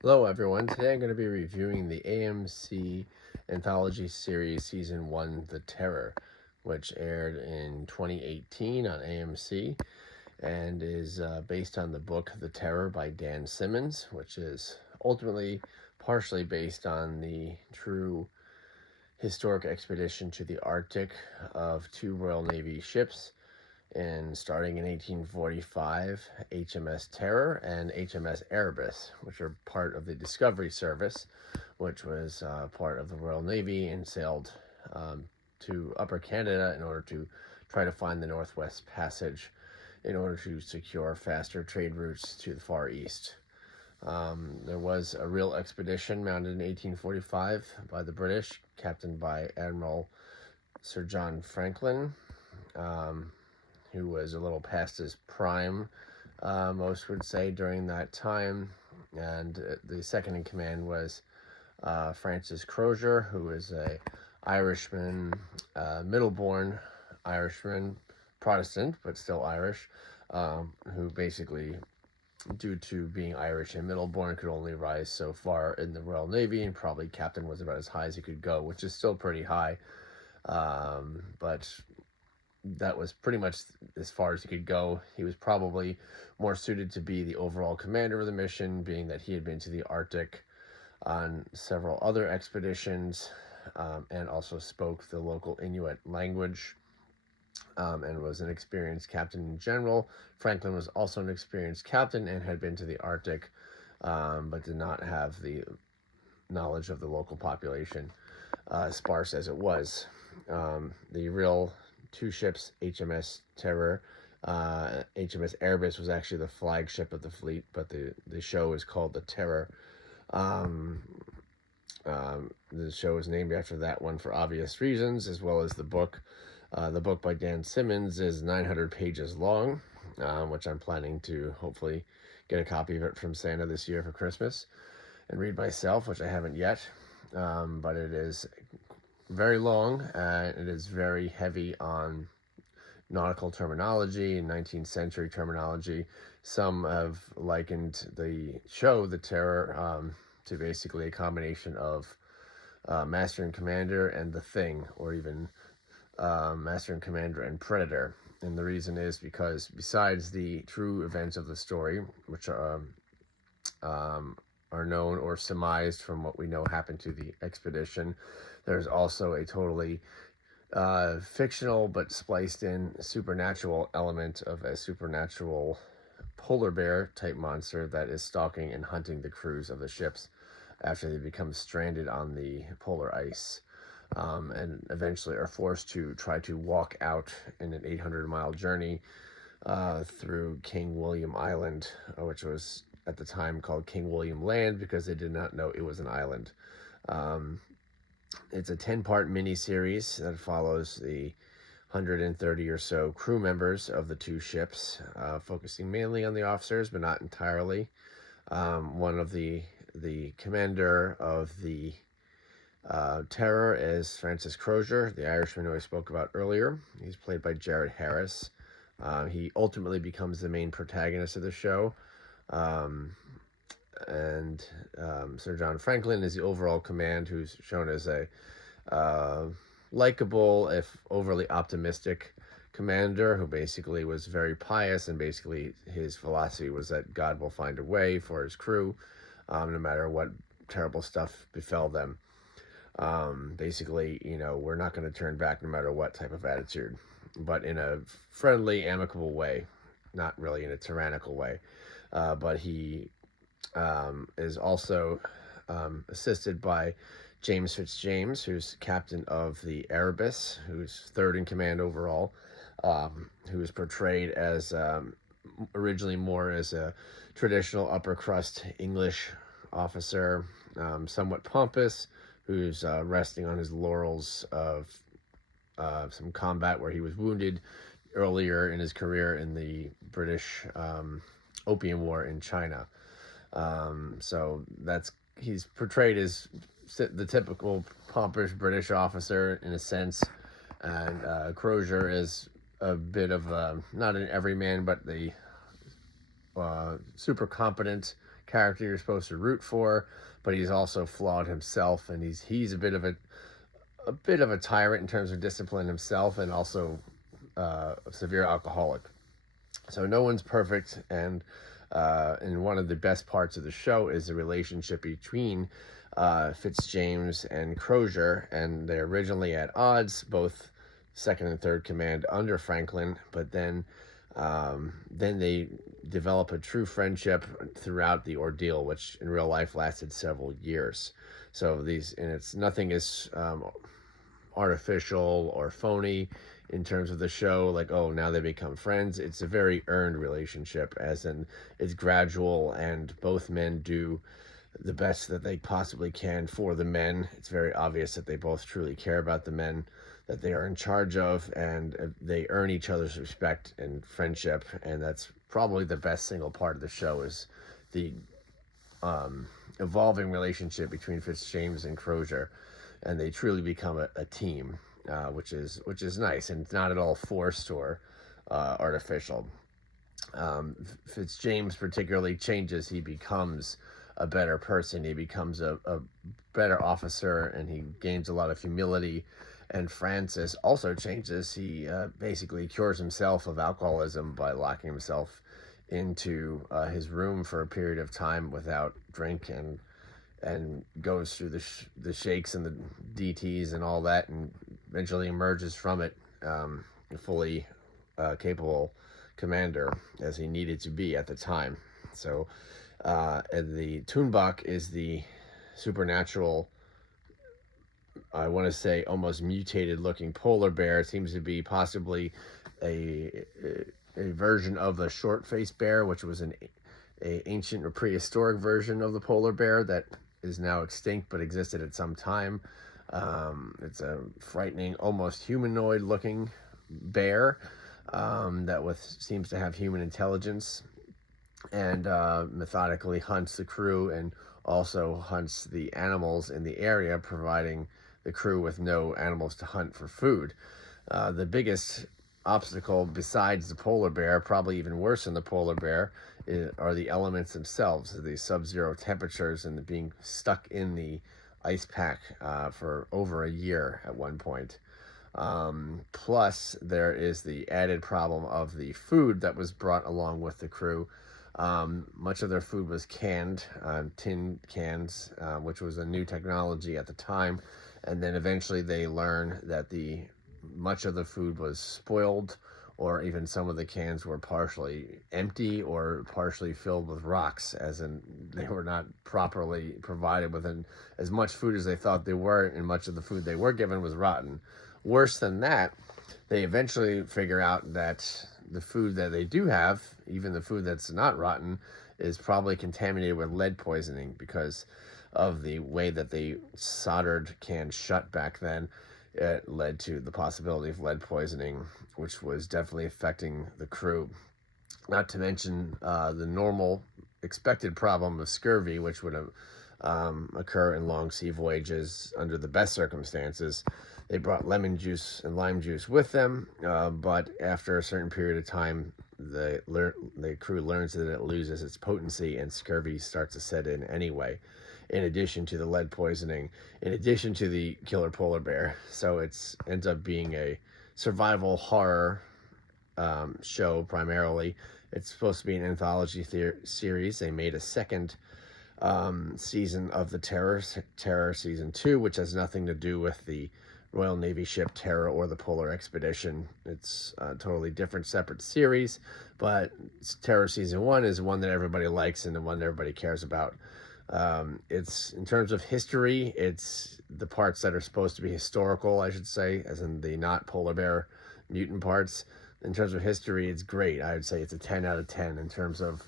Hello, everyone. Today I'm going to be reviewing the AMC anthology series Season 1, The Terror, which aired in 2018 on AMC and is based on the book The Terror by Dan Simmons, which is ultimately partially based on the true historic expedition to the Arctic of two Royal Navy ships. And starting in 1845, HMS Terror and HMS Erebus, which are part of the Discovery Service, which was part of the Royal Navy and sailed to Upper Canada in order to try to find the Northwest Passage in order to secure faster trade routes to the Far East. There was a real expedition mounted in 1845 by the British, captained by Admiral Sir John Franklin, who was a little past his prime, most would say, during that time. And the second in command was Francis Crozier, who was a Irishman, middle-born Irishman, Protestant, but still Irish, who basically, due to being Irish and middle-born, could only rise so far in the Royal Navy, and probably captain was about as high as he could go, which is still pretty high. But that was pretty much as far as he could go. He was probably more suited to be the overall commander of the mission, being that he had been to the Arctic on several other expeditions, and also spoke the local Inuit language, and was an experienced captain in general. Franklin was also an experienced captain and had been to the Arctic, but did not have the knowledge of the local population, sparse as it was. The real two ships, HMS Terror, HMS Erebus was actually the flagship of the fleet, but the show is called The Terror. The show is named after that one for obvious reasons, as well as the book. The book by Dan Simmons is 900 pages long, which I'm planning to hopefully get a copy of it from Santa this year for Christmas and read myself, which I haven't yet. But it is very long, and it is very heavy on nautical terminology and 19th century terminology. Some have likened the show, The Terror, to basically a combination of Master and Commander and The Thing, or even Master and Commander and Predator. And the reason is because besides the true events of the story, which are known or surmised from what we know happened to the expedition, there's also a totally fictional but spliced in supernatural element of a supernatural polar bear type monster that is stalking and hunting the crews of the ships after they become stranded on the polar ice, and eventually are forced to try to walk out in an 800-mile journey through King William Island, which was at the time called King William Land because they did not know it was an island. It's a 10-part miniseries that follows the 130 or so crew members of the two ships, focusing mainly on the officers, but not entirely. One of the commander of the Terror is Francis Crozier, the Irishman who I spoke about earlier. He's played by Jared Harris. He ultimately becomes the main protagonist of the show. And Sir John Franklin is the overall command, who's shown as a likable, if overly optimistic, commander who basically was very pious, and basically his philosophy was that God will find a way for his crew, no matter what terrible stuff befell them. Basically, we're not going to turn back no matter what type of attitude, but in a friendly, amicable way, not really in a tyrannical way. But he is also assisted by James Fitzjames, who's captain of the Erebus, who's third in command overall, who is portrayed as originally more as a traditional upper crust English officer, somewhat pompous, who's resting on his laurels of some combat where he was wounded earlier in his career in the British Opium War in China. So he's portrayed as the typical pompous British officer in a sense, and Crozier is a bit of not an everyman, but the super competent character you're supposed to root for, but he's also flawed himself, and he's a bit of a tyrant in terms of discipline himself, and also a severe alcoholic. So no one's perfect, and one of the best parts of the show is the relationship between Fitzjames and Crozier, and they're originally at odds, both second and third command under Franklin, but then they develop a true friendship throughout the ordeal, which in real life lasted several years. So it's nothing is artificial or phony in terms of the show, like, oh, now they become friends. It's a very earned relationship, as in it's gradual, and both men do the best that they possibly can for the men. It's very obvious that they both truly care about the men that they are in charge of, and they earn each other's respect and friendship. And that's probably the best single part of the show, is the evolving relationship between Fitzjames and Crozier, and they truly become a team, which is nice, and it's not at all forced or artificial. Fitzjames particularly changes. He becomes a better person. He becomes a better officer, and he gains a lot of humility. And Francis also changes. He basically cures himself of alcoholism by locking himself into his room for a period of time without drink, and goes through the shakes and the DTs and all that, and eventually emerges from it a fully capable commander, as he needed to be at the time. So and the Toonbach is the supernatural, I want to say almost mutated looking polar bear. It seems to be possibly a version of the short-faced bear, which was an ancient or prehistoric version of the polar bear that is now extinct but existed at some time. It's a frightening, almost humanoid looking bear that seems to have human intelligence, and methodically hunts the crew, and also hunts the animals in the area, providing the crew with no animals to hunt for food. The biggest obstacle besides the polar bear, probably even worse than the polar bear, are the elements themselves, the sub-zero temperatures, and being stuck in the ice pack for over a year at one point. Plus, there is the added problem of the food that was brought along with the crew. Much of their food was canned, tin cans, which was a new technology at the time. And then eventually they learn that much of the food was spoiled, or even some of the cans were partially empty or partially filled with rocks, as in they were not properly provided with as much food as they thought they were, and much of the food they were given was rotten. Worse than that, they eventually figure out that the food that they do have, even the food that's not rotten, is probably contaminated with lead poisoning, because of the way that they soldered cans shut back then. It led to the possibility of lead poisoning, which was definitely affecting the crew. Not to mention the normal expected problem of scurvy, which would occur in long sea voyages under the best circumstances. They brought lemon juice and lime juice with them, but after a certain period of time, the crew learns that it loses its potency, and scurvy starts to set in anyway, in addition to the lead poisoning, in addition to the killer polar bear. So it ends up being a survival horror show primarily. It's supposed to be an anthology series. They made a second season of the Terror Season 2, which has nothing to do with the Royal Navy ship Terror or the Polar Expedition. It's a totally different, separate series, but Terror Season 1 is one that everybody likes and the one that everybody cares about. It's, in terms of history, it's the parts that are supposed to be historical, I should say, as in the not polar bear mutant parts. In terms of history, it's great. I would say it's a 10 out of 10 in terms of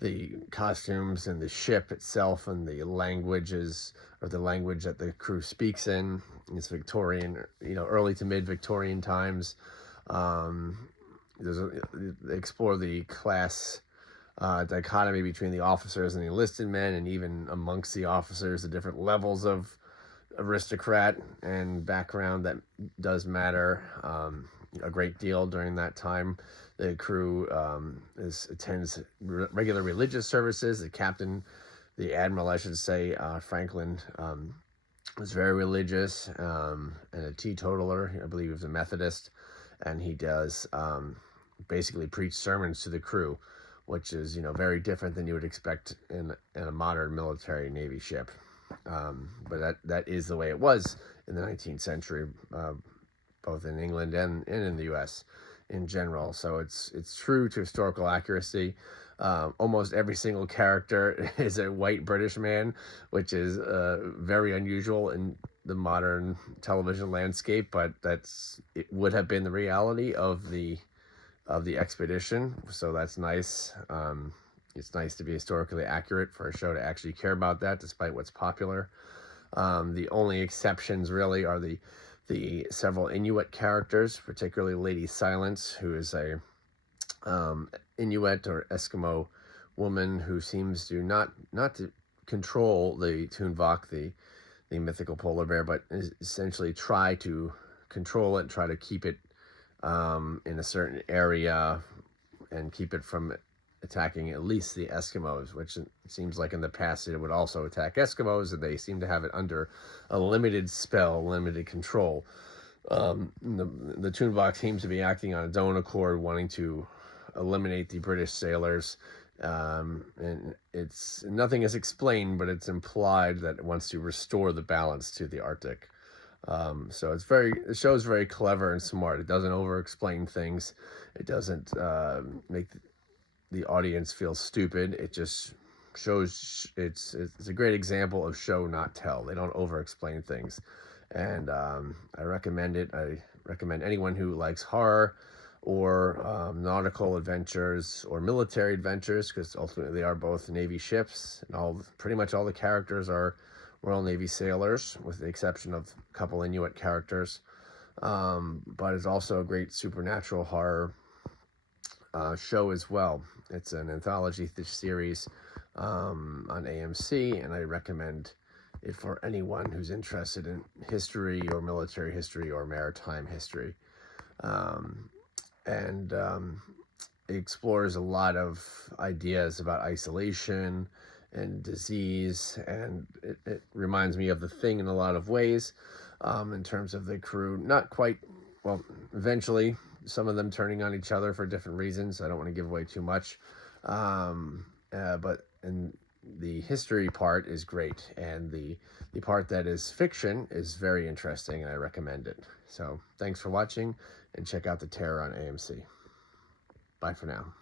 the costumes and the ship itself and the languages, or the language that the crew speaks in. It's Victorian, early to mid-Victorian times. They explore the class dichotomy between the officers and the enlisted men, and even amongst the officers, the different levels of aristocrat and background that does matter. a great deal during that time. The crew attends regular religious services. The captain, the admiral, I should say, Franklin, was very religious, and a teetotaler. I believe he was a Methodist, and he does basically preach sermons to the crew, which is very different than you would expect in a modern military Navy ship. But that is the way it was in the 19th century, both in England and in the U.S. in general. So it's true to historical accuracy. Almost every single character is a white British man, which is very unusual in the modern television landscape, but it would have been the reality of the expedition. So that's nice. It's nice to be historically accurate for a show to actually care about that, despite what's popular. The only exceptions really are the several Inuit characters, particularly Lady Silence, who is a Inuit or Eskimo woman who seems to not to control the Tunvok, the mythical polar bear, but essentially try to control it, try to keep it in a certain area and keep it from attacking at least the Eskimos, which it seems like in the past it would also attack Eskimos, and they seem to have it under a limited spell, limited control. The Tunvok seems to be acting on its own accord, wanting to eliminate the British sailors, and nothing is explained, but it's implied that it wants to restore the balance to the Arctic. So the show is very clever and smart. It doesn't over-explain things. It doesn't make the audience feel stupid. It just shows it's a great example of show not tell. They don't over-explain things, and I recommend it. I recommend anyone who likes horror or nautical adventures or military adventures, because ultimately they are both Navy ships, and pretty much all the characters are Royal Navy sailors, with the exception of a couple Inuit characters. But it's also a great supernatural horror show as well. It's an anthology series on AMC, and I recommend it for anyone who's interested in history or military history or maritime history. It explores a lot of ideas about isolation and disease, and it reminds me of The Thing in a lot of ways, in terms of the crew. Not quite, well, eventually some of them turning on each other for different reasons. I don't want to give away too much, but the history part is great, and the part that is fiction is very interesting, and I recommend it. So thanks for watching, and check out The Terror on AMC. Bye for now.